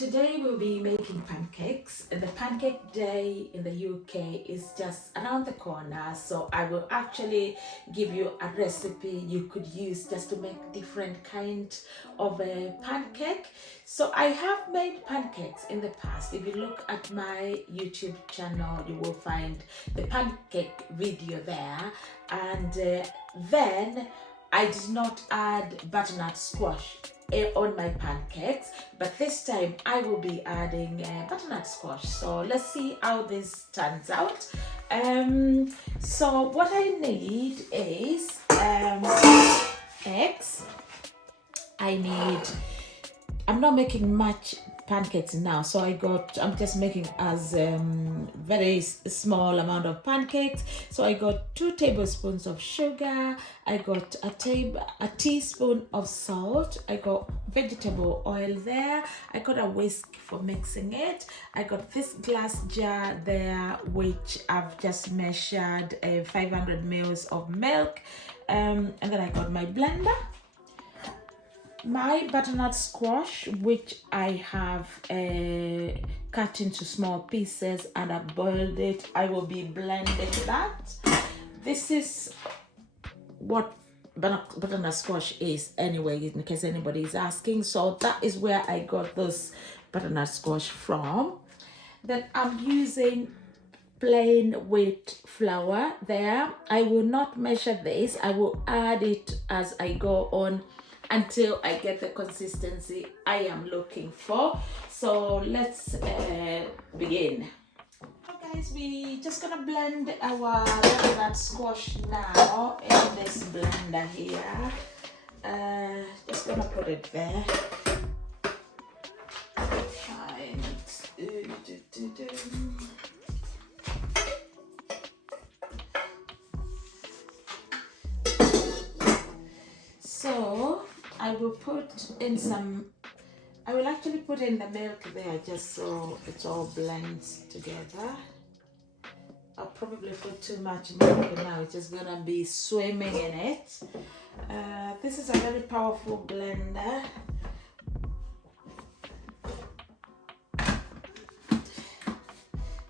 Today we'll be making pancakes, and the pancake day in the UK is just around the corner. So I will actually give you a recipe you could use just to make different kind of a pancake. So I have made pancakes in the past. If you look at my YouTube channel, you will find the pancake video there. And then I did not add butternut squash on my pancakes, but this time I will be adding butternut squash. So let's see how this turns out. So what I need is eggs. I'm not making much pancakes now, so I'm just making as very small amount of pancakes. So I got 2 tablespoons of sugar, I got a teaspoon of salt, I got vegetable oil there, I got a whisk for mixing it, I got this glass jar there which I've just measured 500 mils of milk, and then I got my blender, my butternut squash, which I have cut into small pieces and I boiled it. I will be blending that. This is what butternut squash is anyway, in case anybody is asking. So that is where I got this butternut squash from. Then I'm using plain wheat flour there. I will not measure this. I will add it as I go on until I get the consistency I am looking for. So let's begin. Okay guys, we just gonna blend our butternut squash now in this blender here. Just gonna put it there. So I will actually put in the milk there just so it all blends together. I'll probably put too much milk now, it's just gonna be swimming in it. This is a very powerful blender.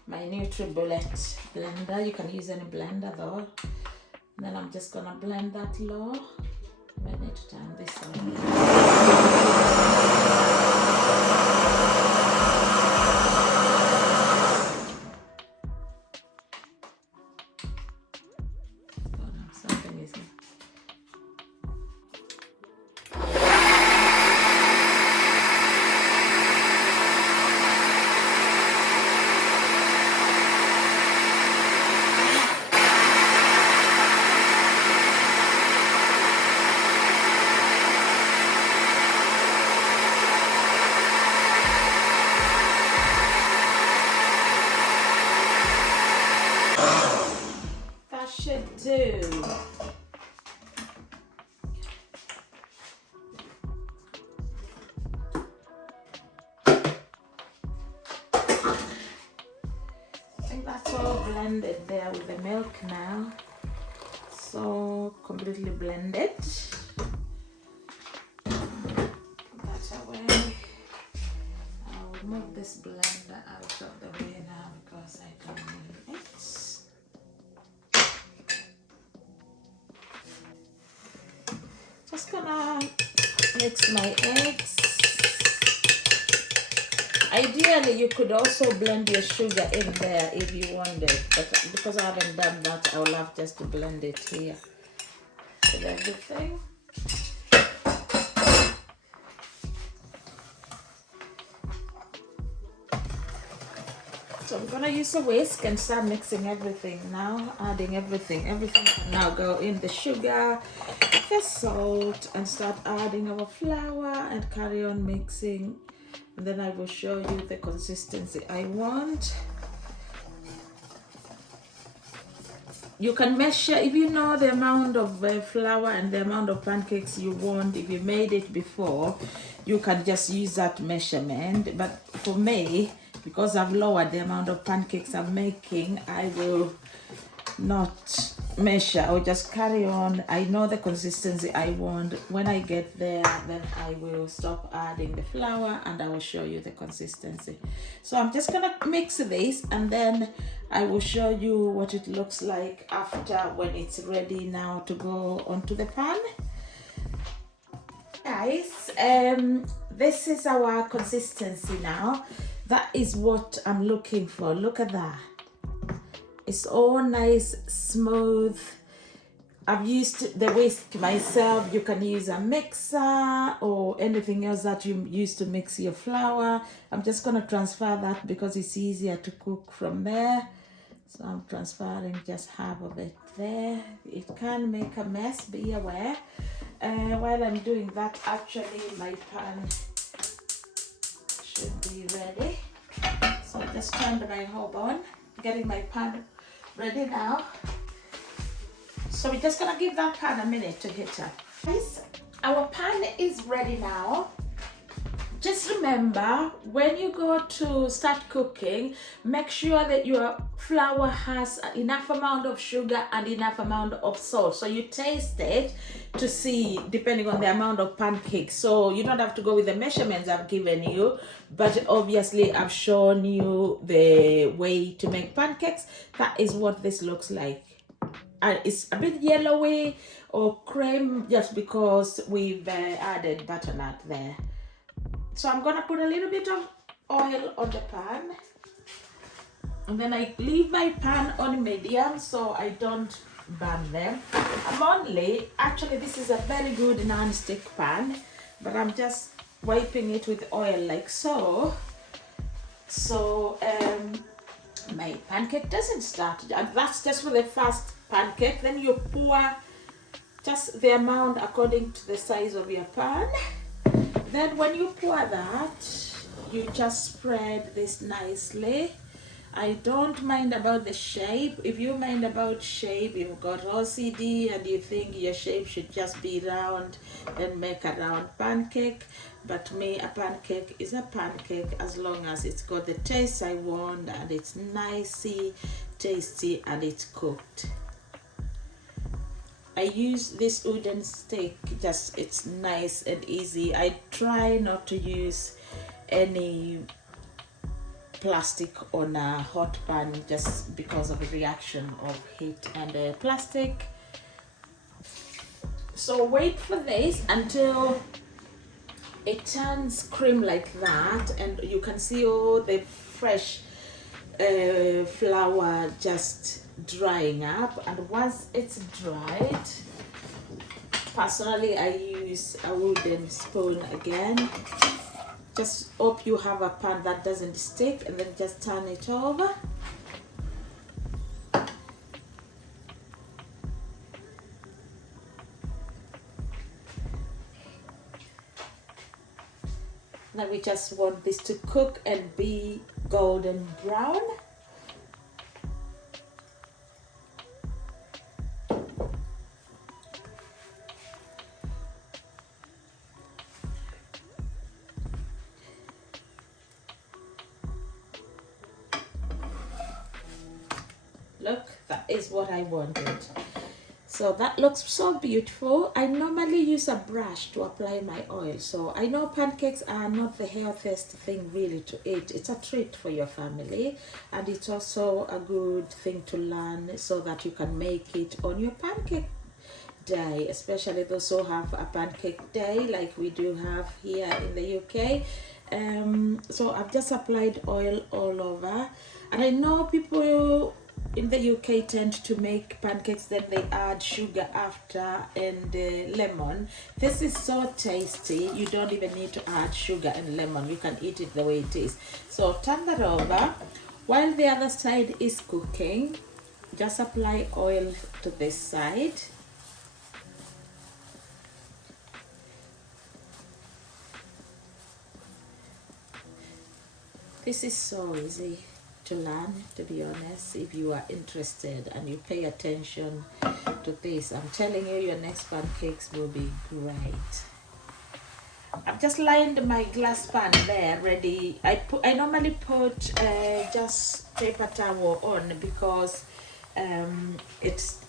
My NutriBullet blender, you can use any blender though. And then I'm just gonna blend that low. I need to turn this on. Oh no, something is here. Should do. I think that's all blended there with the milk now. So completely blended. Put that away. I'll move this blender out of the way now because I don't need it. Just gonna mix my eggs. Ideally, you could also blend your sugar in there if you wanted, but because I haven't done that, I'll have just to blend it here with everything. So I'm gonna use a whisk and start mixing everything now, adding everything. Everything can now go in, the sugar, the salt, and start adding our flour and carry on mixing. And then I will show you the consistency I want. You can measure, if you know the amount of flour and the amount of pancakes you want, if you made it before, you can just use that measurement. But for me, because I've lowered the amount of pancakes I'm making, I will not measure or just carry on. I know the consistency I want. When I get there, then I will stop adding the flour and I will show you the consistency. So I'm just gonna mix this and then I will show you what it looks like after, when it's ready now to go onto the pan. Guys, this is our consistency now. That is what I'm looking for. Look at that. It's all nice, smooth. I've used the whisk myself. You can use a mixer or anything else that you use to mix your flour. I'm just going to transfer that because it's easier to cook from there. So I'm transferring just half of it there. It can make a mess, be aware. While I'm doing that, actually my pan should be ready. So I just turned my hob on, getting my pan ready now. So we're just gonna give that pan a minute to heat up. Guys, our pan is ready now. Just remember, when you go to start cooking, make sure that your flour has enough amount of sugar and enough amount of salt. So you taste it to see, depending on the amount of pancakes. So you don't have to go with the measurements I've given you, but obviously I've shown you the way to make pancakes. That is what this looks like. And it's a bit yellowy or cream just because we've added butternut there. So I'm gonna put a little bit of oil on the pan, and then I leave my pan on medium so I don't burn them. Actually this is a very good non-stick pan, but I'm just wiping it with oil like so. So my pancake doesn't start. That's just for the first pancake. Then you pour just the amount according to the size of your pan. Then when you pour that, you just spread this nicely. I don't mind about the shape. If you mind about shape, you've got OCD and you think your shape should just be round, then make a round pancake. But me, a pancake is a pancake as long as it's got the taste I want and it's nicey, tasty, and it's cooked. I use this wooden stick, just it's nice and easy. I try not to use any plastic on a hot pan just because of the reaction of heat and plastic. So wait for this until it turns cream like that, and you can see all the fresh flour just drying up. And once it's dried, personally I use a wooden spoon again. Just hope you have a pan that doesn't stick, and then just turn it over. Now we just want this to cook and be golden brown. Look, that is what I wanted. So that looks so beautiful. I normally use a brush to apply my oil. So I know pancakes are not the healthiest thing really to eat. It's a treat for your family, and it's also a good thing to learn so that you can make it on your pancake day, especially those who have a pancake day like we do have here in the UK. So I've just applied oil all over, and I know people in the UK tend to make pancakes that they add sugar after and lemon. This is so tasty, you don't even need to add sugar and lemon. You can eat it the way it is. So turn that over. While the other side is cooking, just apply oil to this side. This is so easy to learn, to be honest. If you are interested and you pay attention to this, I'm telling you, your next pancakes will be great. I've just lined my glass pan there ready. I normally put just paper towel on because it's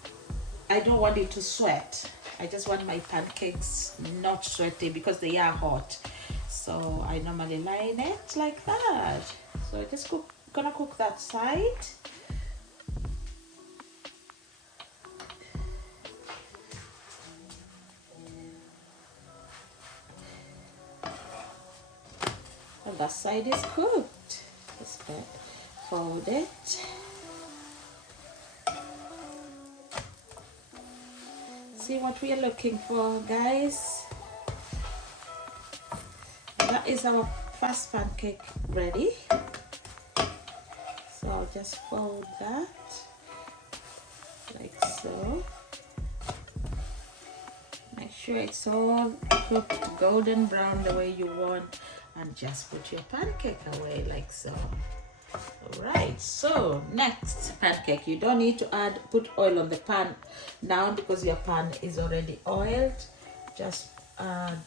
I don't want it to sweat. I just want my pancakes not sweaty because they are hot. So I normally line it like that. So I just gonna cook that side. And that side is cooked. Just fold it. See what we are looking for, guys. That is our first pancake ready. So I'll just fold that like so. Make sure it's all cooked golden brown the way you want, and just put your pancake away like so. Alright, so next pancake. You don't need to put oil on the pan now because your pan is already oiled. Just add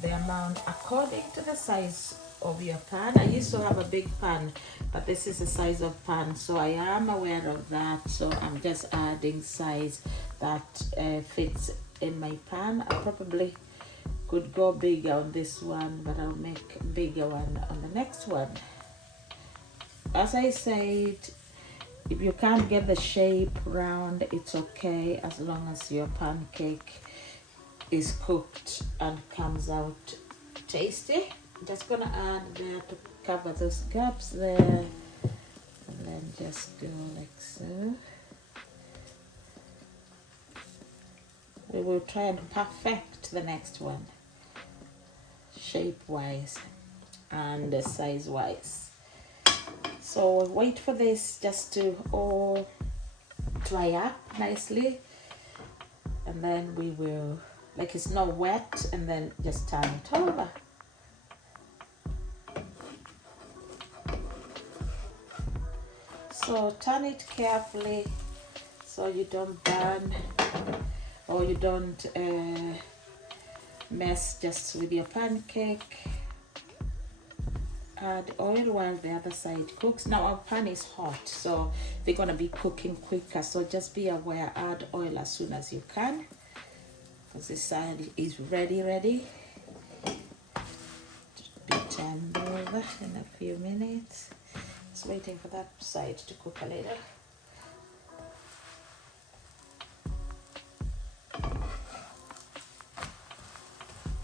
the amount according to the size of your pan. I used to have a big pan, but this is the size of pan, so I am aware of that. So I'm just adding size that fits in my pan. I probably could go bigger on this one, but I'll make a bigger one on the next one. As I said, if you can't get the shape round, it's okay as long as your pancake is cooked and comes out tasty. Just gonna add there to cover those gaps there, and then just go like so. We will try and perfect the next one, shape wise and size wise. So wait for this just to all dry up nicely, and then we will, like it's not wet, and then just turn it over. So turn it carefully so you don't burn or you don't mess just with your pancake. Add oil while the other side cooks. Now our pan is hot, so they're gonna be cooking quicker, so just be aware, add oil as soon as you can, because this side is ready. Just be turned over in a few minutes. Just waiting for that side to cook a little.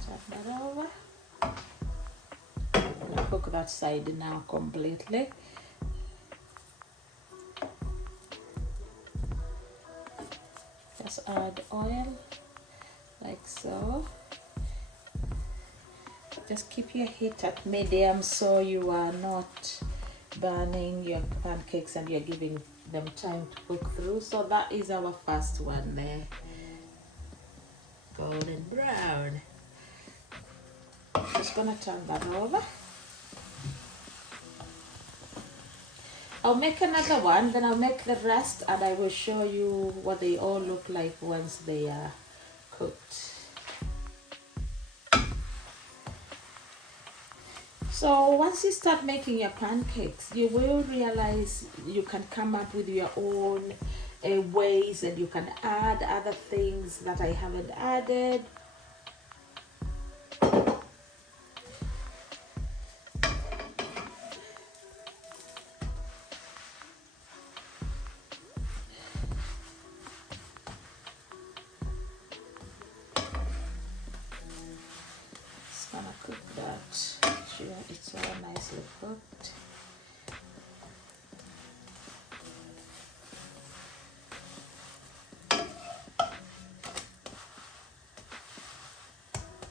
Turn that over. Cook that side now completely. Just add oil like so. Just keep your heat at medium so you are not burning your pancakes and you're giving them time to cook through. So that is our first one there, golden brown. Just gonna turn that over. I'll make another one, then I'll make the rest, and I will show you what they all look like once they are cooked. So once you start making your pancakes, you will realize you can come up with your own ways, and you can add other things that I haven't added. Cook that, sure it's all nicely cooked.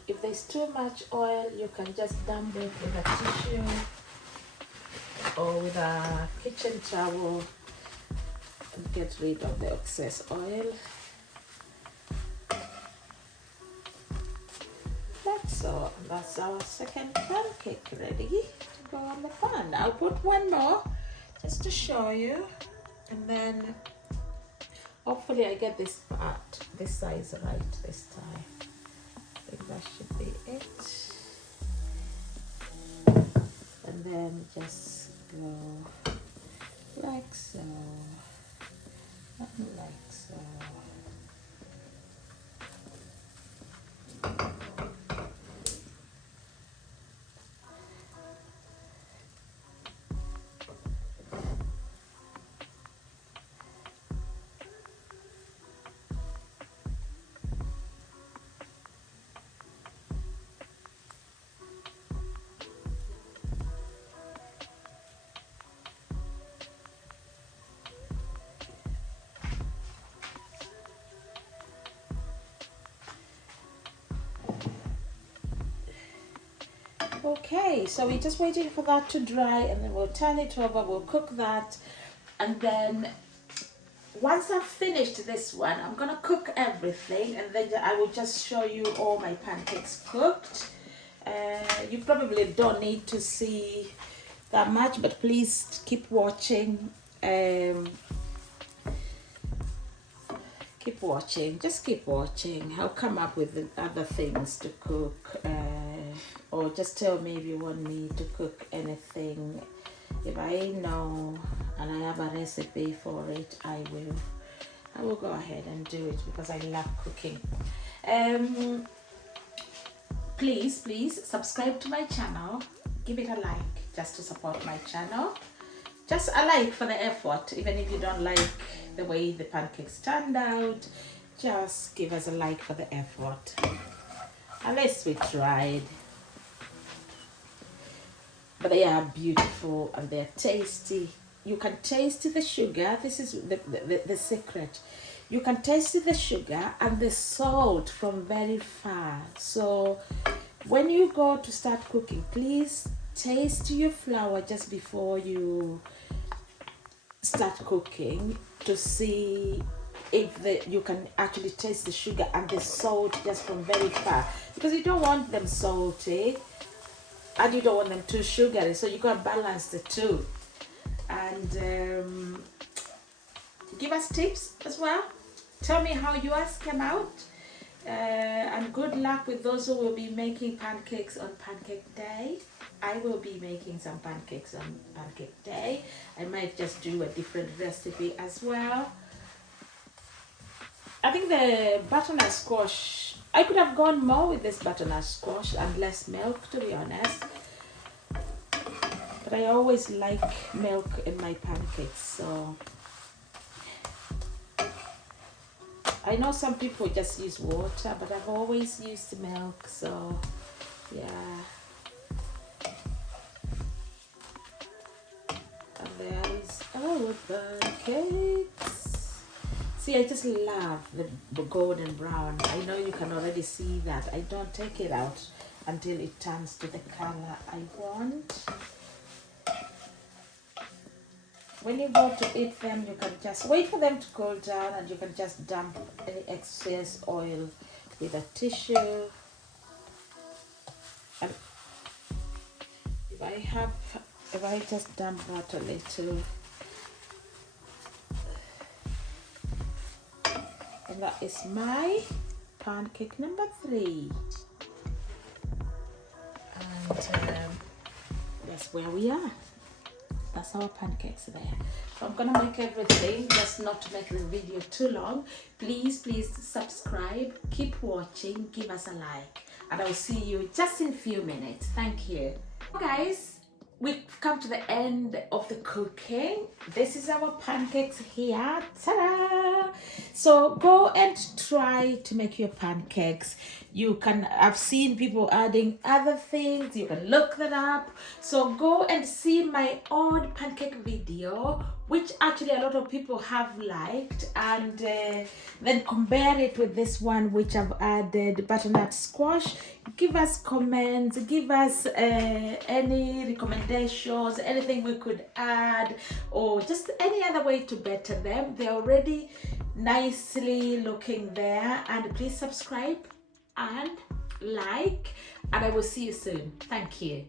If there's too much oil, you can just dump it with a tissue or with a kitchen towel and get rid of the excess oil. So that's our second pancake ready to go on the pan. I'll put one more just to show you, and then hopefully I get this size right this time. I think that should be it. And then just go like so, and like so. Okay, so we're just waiting for that to dry, and then we'll turn it over, we'll cook that, and then once I've finished this one, I'm gonna cook everything, and then I will just show you all my pancakes cooked. You probably don't need to see that much, but please keep watching. Keep watching, just keep watching. I'll come up with other things to cook, or just tell me if you want me to cook anything. If I know and I have a recipe for it, I will go ahead and do it because I love cooking. Please subscribe to my channel, give it a like just to support my channel. Just a like for the effort, even if you don't like the way the pancakes turned out, just give us a like for the effort. At least we tried. But they are beautiful and they're tasty. You can taste the sugar. This is the secret. You can taste the sugar and the salt from very far. So when you go to start cooking, please taste your flour just before you start cooking to see if you can actually taste the sugar and the salt just from very far, because you don't want them salty and you don't want them too sugary, so you can balance the two. And give us tips as well. Tell me how yours came out, and good luck with those who will be making pancakes on Pancake Day. I will be making some pancakes on Pancake Day. I might just do a different recipe as well. I think the butternut squash, I could have gone more with this butternut squash and less milk, to be honest. But I always like milk in my pancakes, so I know some people just use water, but I've always used milk, so yeah. And there is our pancakes. See, I just love the golden brown. I know you can already see that. I don't take it out until it turns to the color I want. When you go to eat them, you can just wait for them to cool down, and you can just dump any excess oil with a tissue. And if I just dump that a little, and that is my pancake number 3. And that's where we are. That's our pancakes there. So I'm gonna make everything, just not to make the video too long. Please subscribe, keep watching, give us a like, and I'll see you just in a few minutes. Thank you. Guys, we've come to the end of the cooking. This is our pancakes here. Ta-da! So go and try to make your pancakes. I've seen people adding other things. You can look that up. So go and see my old pancake video, which actually a lot of people have liked, and then compare it with this one, which I've added butternut squash. Give us comments, give us any recommendations, anything we could add, or just any other way to better them. They're already nicely looking there. And please subscribe and like, and I will see you soon. Thank you.